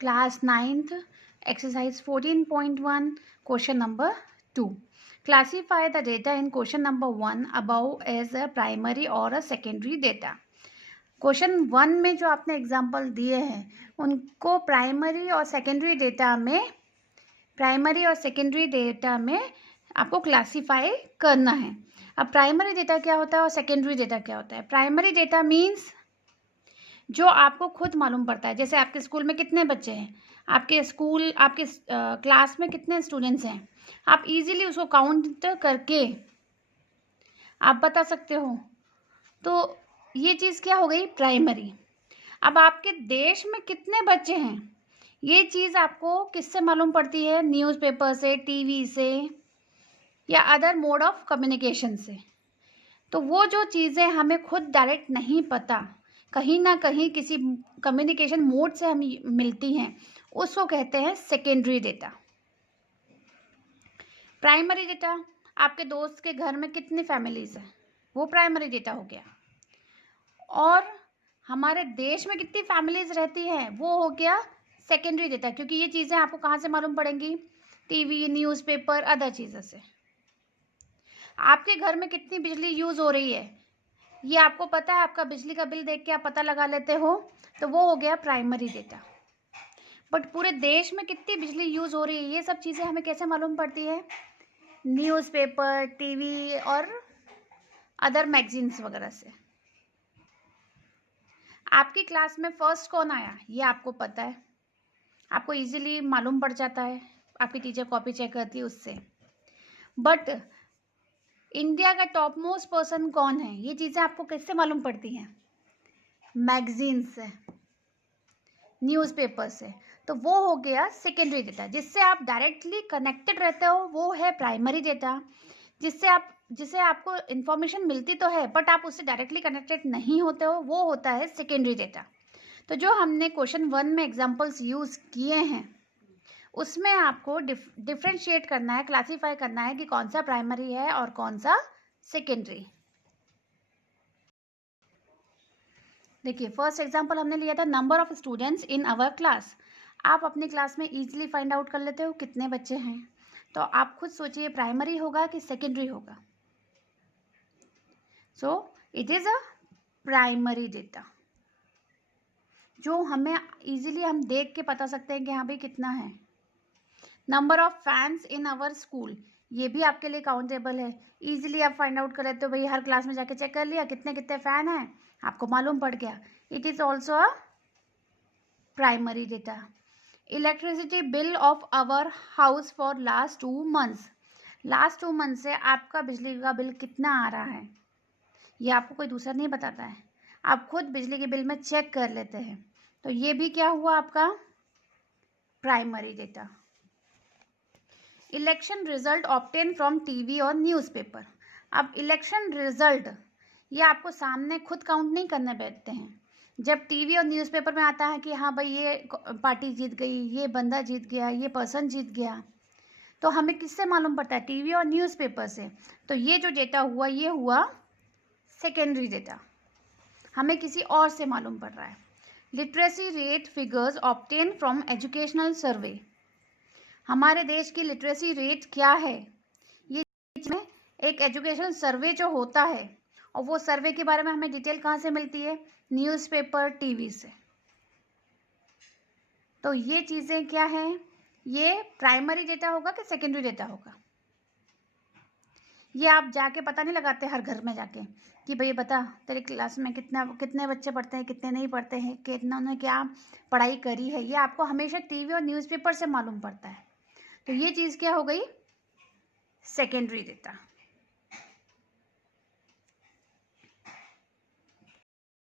Class 9th exercise 14.1 question number 2. Classify the data in question number 1 above as a primary or a secondary data. Question 1 में जो आपने example दिए हैं उनको primary और secondary data में आपको क्लासीफाई करना है. अब प्राइमरी डेटा क्या होता है और सेकेंडरी डेटा क्या होता है? प्राइमरी डेटा मीन्स जो आपको खुद मालूम पड़ता है. जैसे आपके स्कूल में कितने बच्चे हैं, आपके क्लास में कितने स्टूडेंट्स हैं, आप इजीली उसको काउंट करके आप बता सकते हो. तो ये चीज़ क्या हो गई? प्राइमरी. अब आपके देश में कितने बच्चे हैं, ये चीज़ आपको किससे मालूम पड़ती है? न्यूज़पेपर से, टीवी से या अदर मोड ऑफ कम्युनिकेशन से. तो वो जो चीज़ें हमें खुद डायरेक्ट नहीं पता, कहीं ना कहीं किसी कम्युनिकेशन मोड से हमें मिलती हैं, उसको कहते हैं सेकेंडरी डेटा. प्राइमरी डेटा, आपके दोस्त के घर में कितनी फैमिलीज हैं, वो प्राइमरी डेटा हो गया. और हमारे देश में कितनी फैमिलीज रहती हैं, वो हो गया सेकेंडरी डेटा. क्योंकि ये चीज़ें आपको कहाँ से मालूम पड़ेंगी? टीवी, न्यूज़पेपर, अदर चीज़ों से. आपके घर में कितनी बिजली यूज़ हो रही है, ये आपको पता है. आपका बिजली का बिल देख के आप पता लगा लेते हो, तो वो हो गया प्राइमरी डेटा. बट पूरे देश में कितनी बिजली यूज़ हो रही है, ये सब चीज़ें हमें कैसे मालूम पड़ती है? न्यूज़पेपर, टीवी और अदर मैगजीन्स वगैरह से. आपकी क्लास में फर्स्ट कौन आया, ये आपको पता है, आपको इजीली मालूम पड़ जाता है. आपकी टीचर कॉपी चेक करती है उससे. बट इंडिया का टॉप मोस्ट पर्सन कौन है, ये चीज़ें आपको किससे मालूम पड़ती हैं? मैगजीन से, न्यूज़पेपर से. तो वो हो गया सेकेंडरी डेटा. जिससे आप डायरेक्टली कनेक्टेड रहते हो वो है प्राइमरी डेटा. जिससे आपको इन्फॉर्मेशन मिलती तो है बट आप उससे डायरेक्टली कनेक्टेड नहीं होते हो, वो होता है सेकेंडरी डेटा. तो जो हमने क्वेश्चन 1 में एग्जांपल्स यूज़ किए हैं उसमें आपको डिफ्रेंशिएट करना है, क्लासीफाई करना है कि कौन सा प्राइमरी है और कौन सा सेकेंडरी. देखिए, फर्स्ट एग्जांपल हमने लिया था number of students in our class. आप अपनी क्लास में इजीली फाइंड आउट कर लेते हो कितने बच्चे हैं. तो आप खुद सोचिए प्राइमरी होगा कि सेकेंडरी होगा. So it is a primary data जो हमें इजीली हम देख के बता सकते हैं कि हाँ भाई कितना है. Number of fans in our school, ये भी आपके लिए काउंटेबल है. इजीली आप फाइंड आउट कर लेते हो, भाई हर क्लास में जाके चेक कर लिया कितने कितने फ़ैन हैं, आपको मालूम पड़ गया. It is also a primary data. Electricity bill of our house for last 2 months. Last 2 months से आपका बिजली का बिल कितना आ रहा है, ये आपको कोई दूसरा नहीं बताता है, आप खुद बिजली के बिल में चेक कर लेते हैं. तो ये भी क्या हुआ आपका? Primary data. Election result obtain from TV और न्यूज़पेपर. अब इलेक्शन रिजल्ट ये आपको सामने खुद काउंट नहीं करने बैठते हैं. जब टीवी और न्यूज़पेपर में आता है कि हाँ भाई ये पार्टी जीत गई, ये बंदा जीत गया, ये पर्सन जीत गया, तो हमें किससे मालूम पड़ता है? टीवी और न्यूज़पेपर से. तो ये जो डेटा हुआ ये हुआ सेकेंडरी डेटा, हमें किसी और से मालूम पड़ रहा है. Literacy rate figures obtain from educational survey. हमारे देश की लिटरेसी रेट क्या है, ये एक एजुकेशन सर्वे जो होता है, और वो सर्वे के बारे में हमें डिटेल कहाँ से मिलती है? न्यूज़पेपर, टीवी से. तो ये चीज़ें क्या हैं? ये प्राइमरी डेटा होगा कि सेकेंडरी डेटा होगा? ये आप जाके पता नहीं लगाते हर घर में जाके कि भई बता तेरी क्लास में कितने बच्चे पढ़ते हैं, कितने नहीं पढ़ते हैं, कितना ने क्या पढ़ाई करी है. ये आपको हमेशा टीवी और न्यूज़पेपर से मालूम पड़ता है. तो ये चीज़ क्या हो गई? Secondary data.